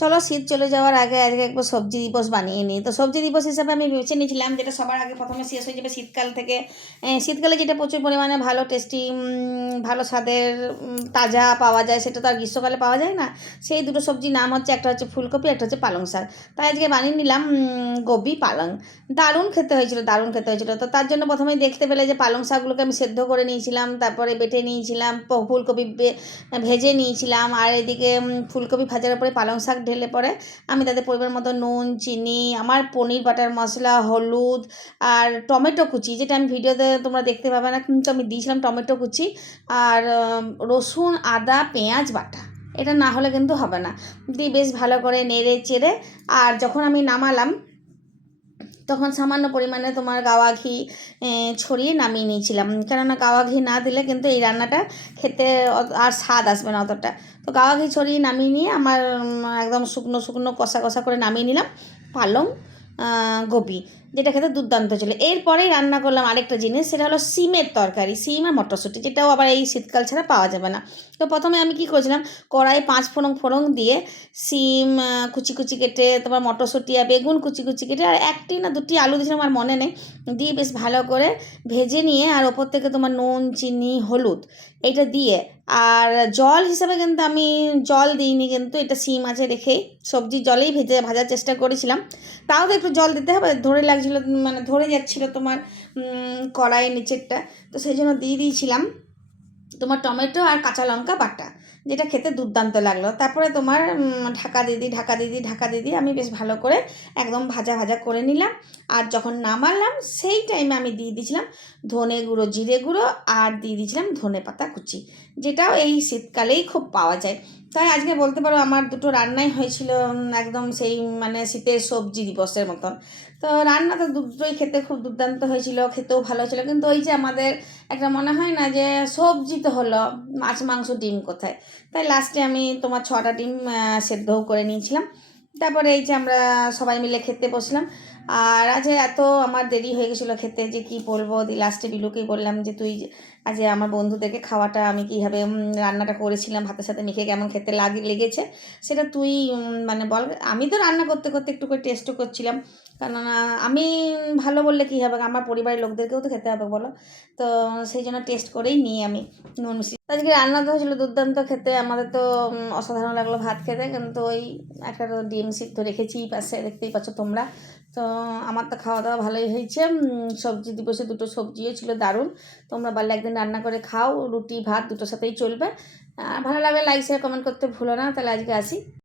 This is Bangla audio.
চলো শীত চলে যাওয়ার আগে আজকে একবার সবজি দিবস বানিয়ে নিই। তো সবজি দিবস হিসাবে আমি বেছে নিয়েছিলাম যেটা সবার আগে প্রথমে শেষ হয়ে যাবে শীতকাল থেকে। শীতকালে যেটা প্রচুর পরিমাণে ভালো টেস্টি, ভালো স্বাদের, তাজা পাওয়া যায়, সেটা তো আর গ্রীষ্মকালে পাওয়া যায় না। সেই দুটো সবজির নাম হচ্ছে, একটা হচ্ছে ফুলকপি, একটা হচ্ছে পালং শাক। তাই আজকে বানিয়ে নিলাম গোবি পালং। দারুণ খেতে হয়েছিল, দারুণ খেতে হয়েছিল। তো তার জন্য প্রথমেই দেখতে পেলে যে পালং শাকগুলোকে আমি সেদ্ধ করে নিয়েছিলাম, তারপরে বেটে নিয়েছিলাম, ফুলকপি ভেজে নিয়েছিলাম, আর এদিকে ফুলকপি ভাজার উপরে পালং শাক ঢেলে পরে আমি তাতে পরিমাণ মতো নুন, চিনি, আমার পনির বাটার মশলা, হলুদ আর টমেটো কুচি, যেটা আমি ভিডিওতে তোমরা দেখতে পাবে না, কিন্তু আমি দিয়েছিলাম টমেটো কুচি আর রসুন, আদা, পেঁয়াজ বাটা। এটা না হলে কিন্তু হবে না। দিয়ে বেশ ভালো করে নেড়ে চেড়ে, আর যখন আমি নামালাম তখন সামান্য পরিমাণে তোমার গাওয়া ঘি ছড়িয়ে নামিয়ে নিয়েছিলাম, কেননা গাওয়া ঘি না দিলে কিন্তু এই রান্নাটা খেতে আর স্বাদ আসবে না অতটা। তো গাওয়া ঘি ছড়িয়ে নামিয়ে নিয়ে আমার একদম শুকনো শুকনো কষা কষা করে নামিয়ে নিলাম পালং গোবি, যেটা খেতে দুর্দান্ত ছিল। এরপরেই রান্না করলাম আরেকটা জিনিস, সেটা হলো সিমের তরকারি, সিম আর মটরশুঁটি, যেটাও আবার এই শীতকাল ছাড়া পাওয়া যাবে না। তো প্রথমে আমি কী করেছিলাম, কড়াই 5 ফোড়ন দিয়ে সিম কুচি কুচি কেটে, তোমার মটরশুঁটি আর বেগুন কুচি কুচি কেটে, আর 1টি না 2টি আলু দিয়েছিলাম আমার মনে নেই, দিয়ে বেশ ভালো করে ভেজে নিয়ে, আর ওপর থেকে তোমার নুন, চিনি, হলুদ এইটা দিয়ে, আর জল হিসাবে কিন্তু আমি জল দিইনি, কিন্তু এটা সিম আছে রেখেই সবজির জলেই ভাজার চেষ্টা করেছিলাম। তাও তো একটু জল দিতে হবে, ধরে লাগছিলো, মানে ধরে যাচ্ছিলো তোমার কড়াইয়ের নিচেরটা। তো সেই জন্য দিয়ে দিয়েছিলাম তোমার টমেটো আর কাঁচা লঙ্কা বাটা, যেটা খেতে দুর্দান্ত লাগলো। তারপরে তোমার ঢাকা দিদি আমি বেশ ভালো করে একদম ভাজা ভাজা করে নিলাম। আর যখন নামালাম সেই টাইমে আমি দিয়ে দিয়েছিলাম ধনে গুঁড়ো, জিরে গুঁড়ো, আর দিয়ে দিয়েছিলাম ধনে পাতা কুচি, যেটাও এই শীতকালেই খুব পাওয়া যায়। তাই আজকে বলতে পারো আমার দুটো রান্নাই হয়েছিল একদম সেই মানে শীতের সবজি দিবসের মতন। তো রান্না তো দুটোই খেতে খুব দুর্দান্ত হয়েছিল, খেতেও ভালো ছিল, কিন্তু ওই যে আমাদের একটা মনে হয় না যে সবজি তো হলো, মাছ, মাংস, ডিম কোথায়। তাই লাস্টে আমি তোমার 6টা ডিম সেদ্ধও করে নিয়েছিলাম। তারপরে এই যে আমরা সবাই মিলে খেতে বসলাম। আর আজ এত আমার দেরি হয়ে গেছিলো খেতে যে কি বলবো। লাস্টে বিলুকেই বললাম যে তুই আজ আমার বন্ধুদেরকে খাওয়াটা আমি কীভাবে রান্নাটা করেছিলাম ভাতের সাথে মেখে কেমন খেতে লেগেছে সেটা তুই মানে বল। আমি তো রান্না করতে করতে একটু করে টেস্টও করছিলাম, কেননা আমি ভালো বললে কী হবে, আমার পরিবারের লোকদেরকেও তো খেতে হবে বলো। তো সেই জন্য টেস্ট করেই নিই আমি নুন মিষ্টি। আজকে রান্না তো হয়েছিলো দুর্দান্ত খেতে, আমাদের তো অসাধারণ লাগলো ভাত খেতে, কিন্তু ওই একটা তো ডিম সিদ্ধ রেখেছি পাশে, দেখতেই পাচ্ছ তোমরা। তো আমার তো খাওয়া দাওয়া ভালোই হয়েছে। সবজি দিবসে দুটো সবজিও ছিল দারুণ। তোমরা পারলে একদিন রান্না করে খাও, রুটি ভাত দুটোর সাথেই চলবে। ভালো লাগলে লাইক শেয়ার কমেন্ট করতে ভুলো না। তাহলে আজকে আসি।